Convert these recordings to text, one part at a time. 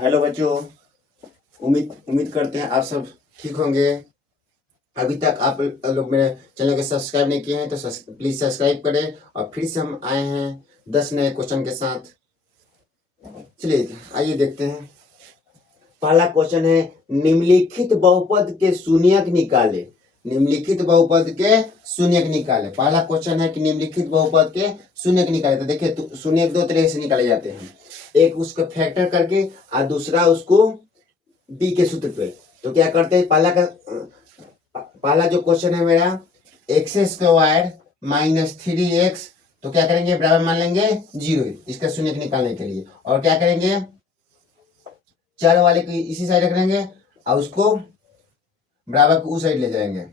Hello बच्चों, उम्मीद उम्मीद करते हैं आप सब ठीक होंगे। अभी तक आप लोग मेरे चैनल को सब्सक्राइब नहीं किए हैं तो प्लीज़ सब्सक्राइब करें। और फिर से हम आए हैं 10 नए क्वेश्चन के साथ। चलिए आइए देखते हैं। पहला क्वेश्चन है, निम्नलिखित बहुपद के शून्यक निकाले। निम्नलिखित बहुपद के शून्यक निकाले। पहला क्वेश्चन है कि निम्नलिखित बहुपद के शून्यक निकाले। तो देखिए शून्यक दो तरह से निकाले जाते हैं, एक उसका फैक्टर करके और दूसरा उसको डी के सूत्र पे। तो क्या करते हैं, पहला जो क्वेश्चन है मेरा एक्स स्क्वायर माइनस 3x, तो क्या करेंगे बराबर मान लेंगे 0, इसका शून्य निकालने के लिए। और क्या करेंगे, चर वाले को इसी साइड रख देंगे और उसको बराबर को उस साइड ले जाएंगे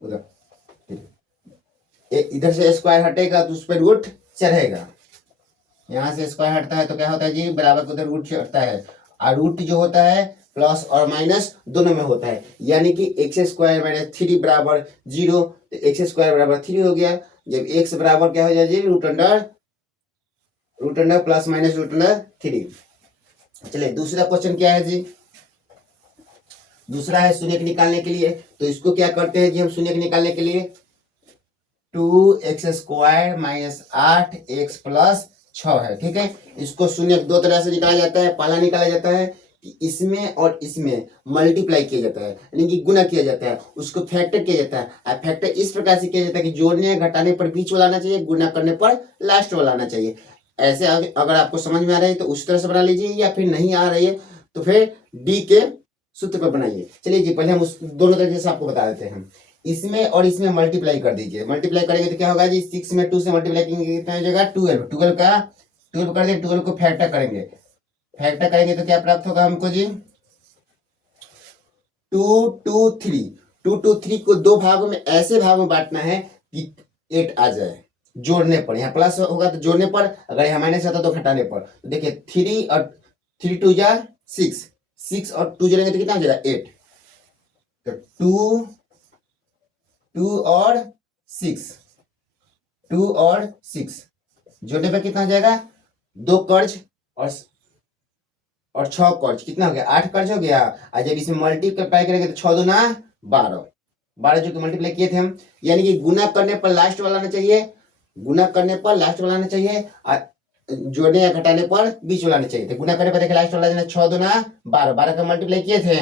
उधर। इधर से स्क्वायर हटेगा तो उस पर रूट चढ़ेगा। यहाँ से स्क्वायर हटता है तो क्या होता है जी, बराबर को उधर रूट चढ़ता है। और रूट जो होता है प्लस और माइनस दोनों में होता है, यानी कि एक्स स्क्वायर माइनस 3 बराबर 0। तो एक्स स्क्वायर बराबर 3 हो गया। जब एक्स बराबर क्या हो जाए जी, root under plus minus root under 3। चलिए दूसरा क्वेश्चन क्या है जी, दूसरा है शून्य निकालने के लिए। तो इसको क्या करते हैं जी, हम शून्य निकालने के लिए 2x square minus 8x plus 6 है, ठीक है। इसको शून्य दो तरह से निकाला जाता है। पहला निकाला जाता है कि इसमें और इसमें मल्टीप्लाई किया जाता है, यानी कि गुना किया जाता है, उसको फैक्टर किया जाता है। और फैक्टर इस प्रकार से किया जाता है कि जोड़ने घटाने पर बीच वाला आना चाहिए, गुना करने पर लास्ट वाला आना चाहिए। ऐसे अगर आपको समझ में आ रहा है तो उस तरह से बना लीजिए, या फिर नहीं आ रही है तो फिर डी के सूत्र पर बनाइए। चलिए जी पहले हम उस दोनों तरीके से आपको बता देते हैं। इसमें और इसमें मल्टीप्लाई कर दीजिए। मल्टीप्लाई करेंगे तो क्या होगा जी, 6 में 2 से मल्टीप्लाई करेंगे कितना हो जाएगा 12। 12 कर देंगे, 12 को फैक्टर करेंगे। फैक्टर करेंगे तो क्या प्राप्त होगा हमको जी, 2 2 3। 2 2 3 को दो भागों में ऐसे भागों में बांटना है कि 8 आ जाए जोड़ने पर। यहाँ प्लस होगा तो जोड़ने पर, अगर यहाँ माइनस आता तो घटाने पर। तो देखिए 3 और 3 2 जा 6, 6 और 2 जोड़ेंगे तो कितना हो जाएगा 8। तो 2 और 6 जोड़ने पर कितना हो जाएगा, 2 कर्ज और 6 कर्ज, कितना हो गया 8 कर्ज हो गया। और जब इसमें मल्टीप्लाई करेंगे तो 6 दूना 12, 12 जो कि मल्टीप्लाई किए थे हम, यानी कि गुना करने पर लास्ट वाला आना चाहिए, गुना करने पर लास्ट वाला आना चाहिए, और जोड़ने या घटाने पर बीच वाला आना चाहिए। तो गुना करने पर देखिए लास्ट वाला 6 दूना 12, 12 का मल्टीप्लाई किए थे।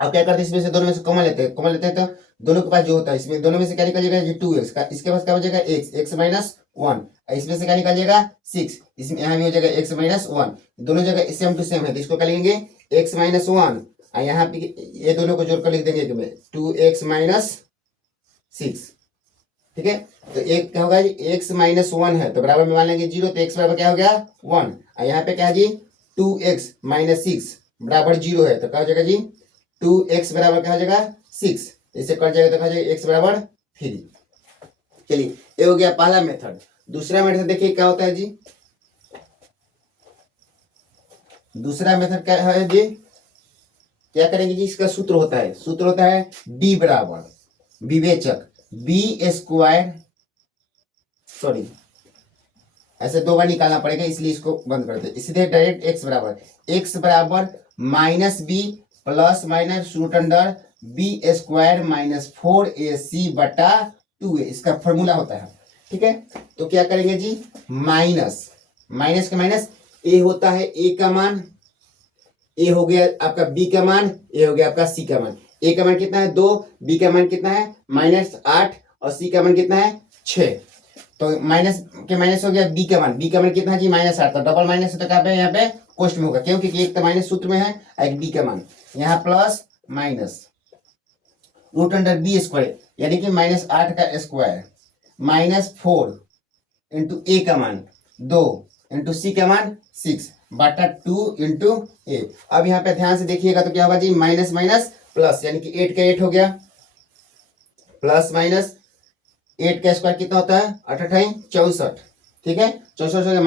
अब क्या करते हैं, इसमें से दोनों में से कॉमन लेते हैं तो दोनों के पास जो होता है, इसमें दोनों में से क्या निकल जाएगा, 2x का, इसके पास क्या हो जाएगा x माइनस 1। इसमें से क्या निकल जाएगा 6, इसमें यहाँ भी हो जाएगा x माइनस 1। दोनों जगह सेम टू सेम है तो इसको क्या लिखेंगे x माइनस 1। और यहाँ पे ये दोनों को जोड़कर लिख देंगे 2x माइनस 6, ठीक है। तो एक क्या होगा जी, x माइनस 1 है तो बराबर में मान लेंगे 0, तो x बराबर क्या हो गया 1। और यहाँ पे क्या है जी 2x माइनस 6 बराबर 0 है, तो क्या हो जाएगा जी 2x बराबर क्या हो जाएगा 6, इसे कट जाएगा तो क्या हो जाएगा x बराबर 3। चलिए ये हो गया पहला मेथड। दूसरा मेथड देखिए क्या होता है जी, दूसरा मेथड क्या है जी, क्या करेंगे जी, इसका सूत्र होता है d बराबर विवेचक b स्क्वायर, सॉरी ऐसे दो बार निकालना पड़ेगा इसलिए इसको बंद करते हैं। सीधे डायरेक्ट x बराबर minus B plus minus root under B square minus 4ac बटा 2a, इसका फॉर्मूला होता है, ठीक है। तो क्या करेंगे जी, माइनस का माइनस, a होता है a का मान, a हो गया आपका b का मान, a हो गया आपका c का मान। a का मान कितना है 2, b का मान कितना है -8 और c का मान कितना है 6। तो माइनस के माइनस हो गया b का मान कितना है जी -8। तो डबल माइनस है तो क्या पे यहाँ पे कोष्ट में होगा, क्योंकि एक तो माइनस सूत्र में है, एक b का मान यहाँ plus minus root under B square, यानी कि -8 का स्क्वायर माइनस 4 इंटू ए का मान 2 इंटू सी का मान 6 बटा 2 इंटू ए। अब यहाँ पे ध्यान से देखिएगा तो क्या होगा जी, माइनस माइनस प्लस, यानी कि 8 का 8 हो गया, प्लस माइनस 8 का स्क्वायर कितना होता है 8 64, ठीक है 64 हो गया।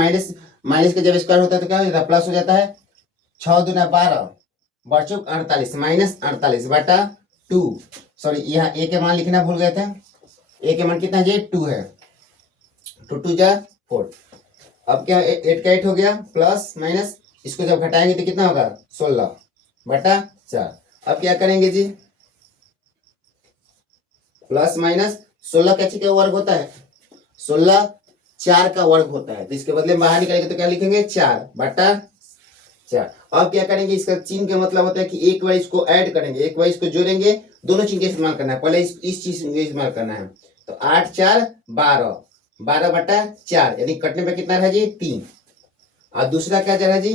माइनस का जब स्क्वायर होता है तो क्या हो जाता है प्लस हो जाता है, 6 दूना 12 बचुक 48 माइनस 48 बटा 2। सॉरी यहाँ ए के मान लिखना भूल गए थे, ए के मान कितना जी 2 है, 2 2 जा 4। अब क्या 8 का 8 हो गया प्लस माइनस इसको जब घटाएंगे तो कितना होगा 16/4। अब क्या करेंगे जी, प्लस माइनस 16 कैसे क्या वर्ग होता है, 16 4 का वर्ग होता है, तो इसके बदले में बाहर निकालेंगे तो क्या लिखेंगे 4/4। अब क्या करेंगे, इसका चिन्ह का मतलब होता है कि एक बार इसको ऐड करेंगे, एक बार इसको जोड़ेंगे, दोनों चीज का इस्तेमाल करना है, पहले इस चीज का इस्तेमाल करना है। तो 8 4 12, 12/4 यानी कटने पे कितना रहा जी 3। और दूसरा क्या रहा जी,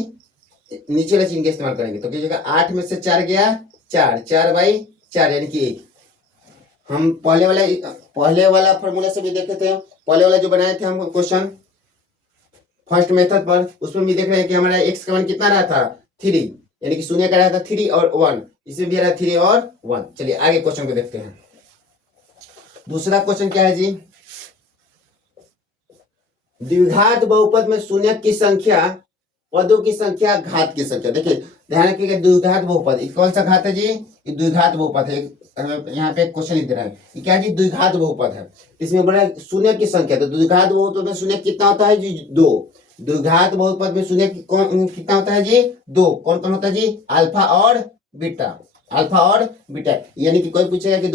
नीचे वाला चिन्ह का इस्तेमाल करेंगे तो कीजिएगा 8 में से 4 गया 4, 4/4 यानी कि 1। हम पहले वाला फॉर्मूला से भी देखे थे, पहले वाला जो बनाए थे हम क्वेश्चन फर्स्ट मेथड पर, उसमें भी देख रहे हैं कि हमारा एक्स का मान कितना रहा था 3, यानी कि शून्य का रहा था 3 और 1, इसमें भी रहा 3 और 1। चलिए आगे क्वेश्चन को देखते हैं। दूसरा क्वेश्चन क्या है जी, द्विघात बहुपद में शून्य की संख्या, पदों की संख्या, घात की संख्या। देखिए ध्यान रखिएगा, द्विघात बहुपद ये कौन सा घात है जी, ये द्विघात बहुपद है। यहाँ पे क्वेश्चन लिख दे रहा है, ये क्या जी द्विघात बहुपद है, इसमें बड़ा शून्य की संख्या। तो द्विघात बहुपद में शून्य कितना होता है जी 2। द्विघात बहुपद में शून्य कितना होता है जी 2। कौन कौन होता है जी, अल्फा और बीटा, अल्फा और बीटा। यानी कि कोई पूछेगा कि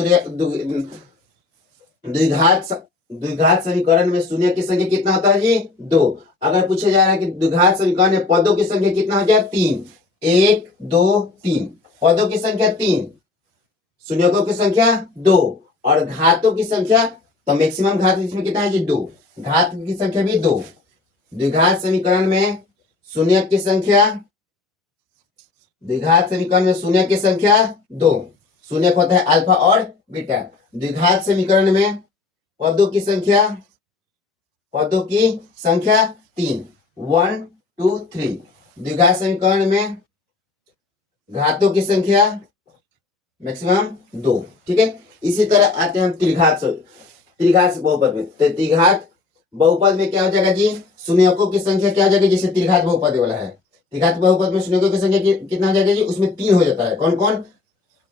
द्विघात समीकरण में शून्य की संख्या कितना होता है जी 2। अगर पूछा जा रहा है कि द्विघात समीकरण में पदों की संख्या कितना हो जाए 3, 1 2 3, पदों की संख्या 3, शून्यकों की संख्या 2 और घातों की संख्या, तो मैक्सिमम घात इसमें कितना है जी 2, घात की संख्या भी 2। द्विघात समीकरण में शून्य की संख्या, द्विघात समीकरण में शून्य की संख्या 2, शून्य होता है अल्फा और बीटा। द्विघात समीकरण में पदों की संख्या 3, 1 2 3। द्विघात समीकरण में घातों की संख्या मैक्सिमम 2। ठीक है, इसी तरह आते हैं हम त्रिघात बहुपद में। तो त्रिघात बहुपद में क्या हो जाएगा जी, शून्यकों की संख्या क्या हो जाएगी, जैसे त्रिघात बहुपद वाला है, त्रिघात बहुपद में शून्यकों की संख्या कितना हो जाएगा जी, उसमें 3 हो जाता है। कौन कौन,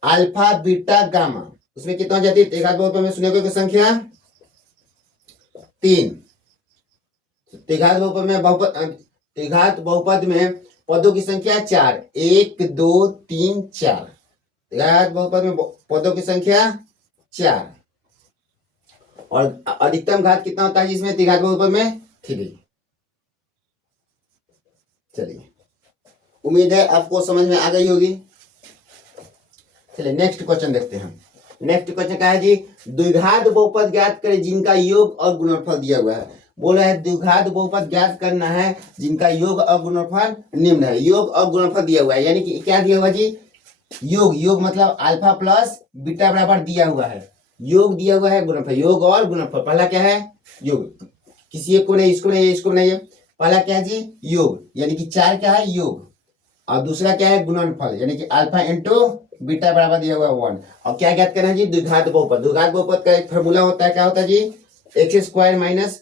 अल्फा बीटा गामा, उसमें कितना हो जाती है त्रिघात बहुपद में शून्यकों की संख्या 3। त्रिघात बहुपद में पदों की संख्या 4, 1 2 3 4। त्रिघात बहुपद में पदों की संख्या 4 और अधिकतम घात कितना होता है जिसमें त्रिघात बहुपद में 3। चलिए उम्मीद है आपको समझ में आ गई होगी। चलिए नेक्स्ट क्वेश्चन देखते हैं। नेक्स्ट क्वेश्चन क्या है जी, द्विघात बहुपद ज्ञात करें जिनका योग और गुणनफल दिया हुआ है। बोल रहा है द्विघात बहुपद ज्ञात करना है जिनका योग और गुणनफल निम्न है। योग और गुणनफल दिया हुआ है, यानी कि क्या दिया हुआ जी, योग मतलब अल्फा प्लस बीटा बराबर दिया हुआ है, योग दिया हुआ है, गुणनफल, योग और गुणनफल। पहला क्या है योग, किसी एक को नहीं, इसको नहीं, इसको नहीं, पहला क्या है जी योग, यानी कि 4 क्या है योग, और दूसरा क्या है गुणनफल, यानी कि अल्फा इंटू बीटा बराबर दिया हुआ है 1। और क्या ज्ञात करना है जी, द्विघात बहुपद। द्विघात बहुपद का एक फॉर्मूला होता है, क्या होता है जी, एक्स स्क्वायर माइनस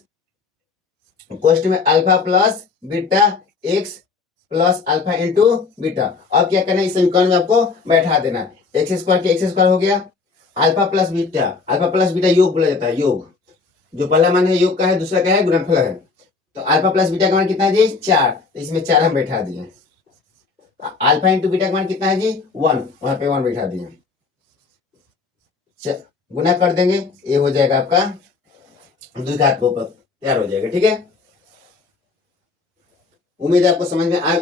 कोष्ट में alpha plus beta x plus alpha into beta. अब क्या करना है, इस समीकरण में आपको बैठा देना, एक्स स्क्वायर हो गया, अल्फा प्लस बीटा योग बोला जाता है, योग जो पहला मान है योग का है, दूसरा क्या है गुणनफल है। तो अल्फा प्लस बीटा का मान कितना है जी 4, तो इसमें 4 हम बैठा दिए। अल्फा इंटू बीटा का मान कितना है जी 1, वहां पे 1 बैठा दिए, गुना कर देंगे, ये हो जाएगा आपका द्विघात बहुपद तैयार हो जाएगा। ठीक है, उम्मीद है आपको समझ में आ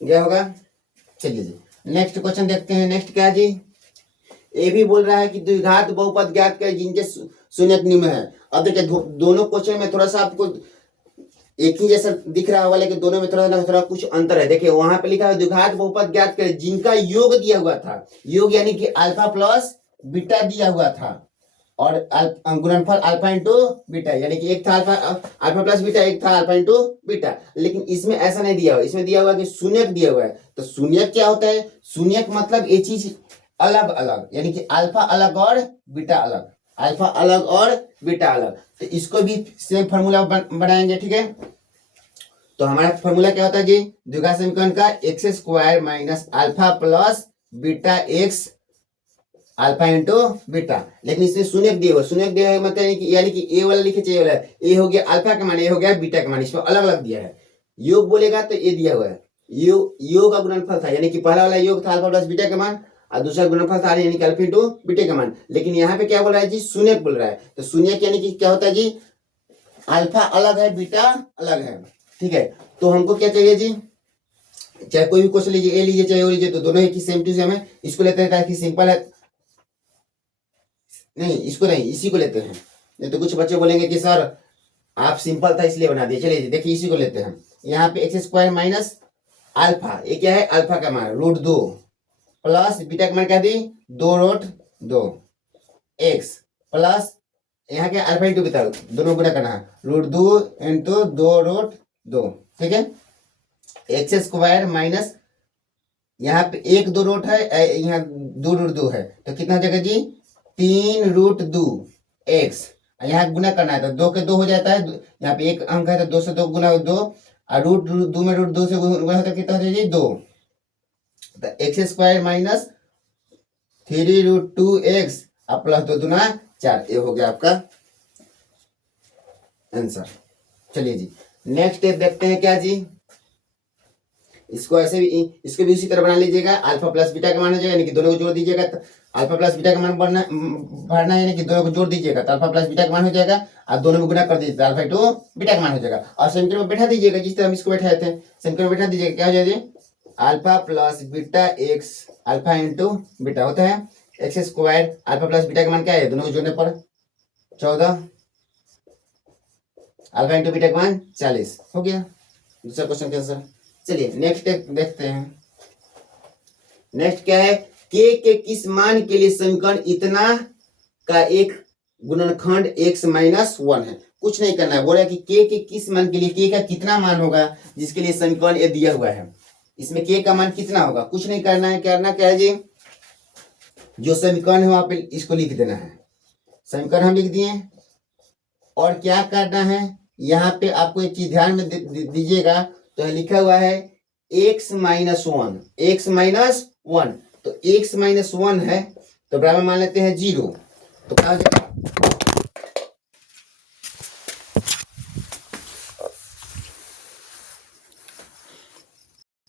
गया होगा। चलिए जी नेक्स्ट क्वेश्चन देखते हैं। नेक्स्ट क्या है जी, ये भी बोल रहा है कि द्विघात बहुपद ज्ञात करें जिनके शून्य निम्न है। अब देखिए दोनों क्वेश्चन में थोड़ा सा आपको एक ही जैसा दिख रहा होगा, लेकिन दोनों में थोड़ा कुछ अंतर है। देखिए वहां पे लिखा है द्विघात बहुपद ज्ञात करें जिनका योग दिया हुआ था, योग यानी कि अल्फा प्लस बीटा दिया हुआ था, और गुणनफल अल्फा इंटू बीटा, यानी कि एक था अल्फा प्लस बीटा, एक था अल्फा इंटू बीटा। लेकिन इसमें ऐसा नहीं दिया हुआ, इसमें दिया हुआ कि शून्यक दिया हुआ है। तो शून्यक क्या होता है, शून्यक मतलब ये चीज अलग अलग, यानी कि अल्फा अलग और बीटा अलग, अल्फा अलग और बीटा अलग। तो इसको भी सेम फार्मूला बनाएंगे। ठीक है, तो हमारा फार्मूला क्या होता है जी, द्विघात समीकरण का x square minus alpha plus beta x alpha into beta. लेकिन इसमें शून्यक दिया हुआ, शून्यक दिया हुआ मतलब यानी कि ए वाला लिखे चाहिए, ए हो गया अल्फा का मान, ए हो गया बीटा का मान, इसमें अलग अलग दिया है। योग बोलेगा तो ए दिया हुआ है, योग का गुणनफल था, यानी कि पहला वाला योग था अल्फा प्लस बीटा का मान, और दूसरा गुणनफल था यानी कि अल्फा इंटू बीटा का मान। लेकिन यहाँ पे क्या बोल रहा है जी, शून्य बोल रहा है। तो शून्य यानी कि क्या होता है जी, अल्फा अलग है बीटा अलग है, ठीक है। तो हमको क्या चाहिए जी, चाहे कोई भी क्वेश्चन लीजिए, ए लीजिए चाहे ओ लीजिए, तो दोनों एक ही सेम टू सेम है। इसको लेते हैं ताकि सिंपल है, नहीं इसको नहीं, इसी को लेते हैं। नहीं तो कुछ बच्चे बोलेंगे कि सर आप सिंपल था इसलिए बना दिए। चलिए देखिए इसी को लेते हैं। यहाँ पे एक्स स्क्वायर माइनस अल्फा, ये क्या है, अल्फा का मान √2 प्लस बीटा का मान क्या दी, 2√2 एक्स प्लस यहाँ के अल्फा इंटू बीटा दोनों गुना करना है, √2 इंटू 2√2, ठीक है। एक्स स्क्वायर माइनस यहाँ पे 1 2 रूट है, यहाँ 2√2 है, तो कितना हो जाएगा जी, 3√2 एक्स। यहाँ गुना करना है तो 2 के 2 हो जाता है, यहाँ पे एक अंक है तो 2 से 2 गुना 2, और √2 में √2 से गुना होता है, कितना हो जाएगा 2। तो एक्स स्क्वायर माइनस 3√2 एक्स अब प्लस 2 दूना 4, ये हो गया आपका आंसर। चलिए जी नेक्स्ट स्टेप देखते हैं क्या जी, इसको ऐसे भी, इसको भी उसी तरह बना लीजिएगा। अल्फा प्लस बीटा का मान हो जाएगा, यानी कि दोनों को जोड़ दीजिएगा, तो अल्फा प्लस बीटा का मान भरना है, यानी कि दोनों को जोड़ दीजिएगा तो अल्फा प्लस बीटा का मान हो जाएगा, और दोनों में गुना कर दीजिए तो अल्फा इंटू बीटा का मान हो जाएगा। और समीकरण में बैठा दीजिएगा जिस तरह हम इसको बैठाए थे, समीकरण में बैठा दीजिएगा, क्या हो जाएगा, alpha plus beta x alpha into beta होता है x square, alpha plus beta का मान क्या है, दोनों को जोड़ने पर 14, अल्फा इंटू बीटा का मान 40 हो गया दूसरा क्वेश्चन का आंसर। चलिए नेक्स्ट देखते हैं। नेक्स्ट क्या है, के किस मान के लिए समीकरण इतना का एक गुणनखंड x माइनस 1 है। कुछ नहीं करना है, बोला कि के किस मान के लिए, के का कितना मान होगा जिसके लिए समीकरण ये दिया हुआ है, इसमें के का मान कितना होगा, कुछ नहीं करना है। करना क्या है जी, जो समीकरण है वहां पे इसको लिख देना है, समीकरण हम लिख दिए। और क्या करना है, यहाँ पे आपको एक चीज ध्यान में दीजिएगा, तो लिखा हुआ है x माइनस 1, x माइनस 1, तो x माइनस 1 है तो बराबर मान लेते हैं 0, तो क्या हो जाएगा